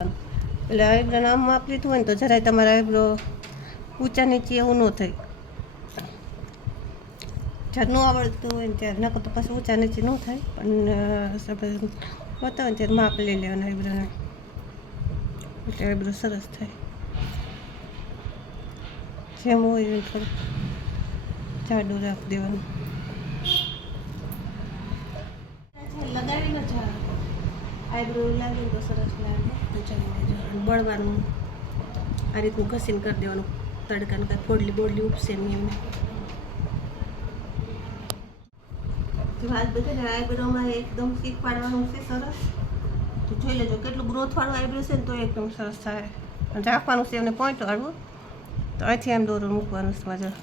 એટલે આઈબ્રો આમ માપ લીધું હોય ને તો જરાય તમારા આઈબ્રો ઊંચા નીચે એવું ન થાય. જ્યારે ન આવડતું હોય ને ત્યારે નકર તો પછી ઊંચા નીચે ન થાય, પણ આપણે બતાવે ને ત્યારે માપ લઈ લેવાના આઈબ્રોને, એટલે આઈબ્રો સરસ થાય. જેમ હોય એમ થોડુંક જાડું રાખી દેવાનું. લગાવીને જ આઈબ્રો લાગે તો સરસ લાગે. બળવાનું આ રીતનું ઘસીને કરી દેવાનું, તડકાને કાંઈ ફોડલી બોડલી ઉપસે નહીં એમને. વાત બધી આઈબ્રોમાં એકદમ શીખવાડવાનું છે સરસ. તો જોઈ લેજો કેટલું ગ્રોથવાળું આઈબ્રો છે ને તો એકદમ સરસ થાય. રાખવાનું છે એમને પોઈન્ટ વાળવું, તો અહીંથી આમ દોરો મૂકવાનું છે મજા.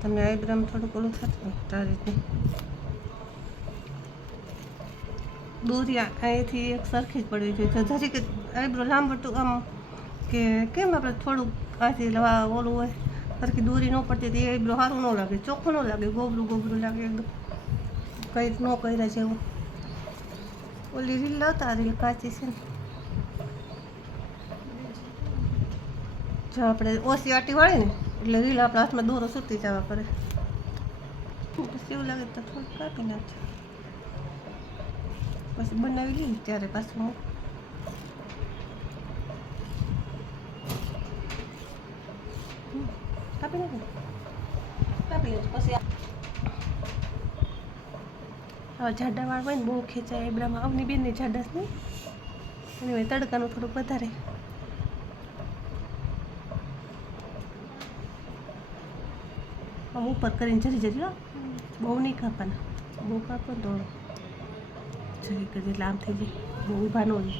તમને આઈબ્રોમાં થોડુંક ઓલું થતું ને તો આ રીતનું દોરી અહીંથી એક સરખી જ પડવી જોઈએ. જરી કે આઈબ્રો લાંબટું આમ કે કેમ આપણે થોડુંક અહીંથી ઓલું હોય સરખી દોરી ન પડતી તો એ આઈબ્રો સારું ન લાગે, ચોખ્ખું ન લાગે, ગોબરું ગોબરું લાગે એકદમ કંઈક ન કર્યા જેવું. ઓલી રીલ લાવતા રીલ કાચી છે ને, જો આપણે ઓછી આટી વાળી ને એટલે રીલ આપણા હાથમાં દોરો સૂતી જવા કરે. પછી એવું લાગે તો થોડુંક કાપી નાખજો, પછી બનાવી લઈએ ત્યારે પાછું હું કાપી નાખું, કાપી લેજો. પછી હવે જાડા વાળ હોય ને બહુ ખેંચાય આઈબ્રામાં. અવની બેનની જાડા નહીં અને તડકાનું થોડુંક વધારે. આમ ઉપર કરીને જરી જરી બહુ નહીં કાપવાના, બહુ કાપો તો જરી કે જેટલા આમ થઈ જાય, બહુ ઊભા ન હોય.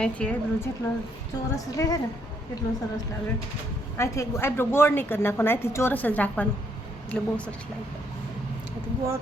અહીંથી આઈબ્રો જેટલો ચોરસ રહે ને એટલો સરસ લાગે. અહીંથી આઈબ્રો ગોળ નહીં કરી નાખવાનો, અહીંથી ચોરસ જ રાખવાનું એટલે બહુ સરસ લાગે. ગોળ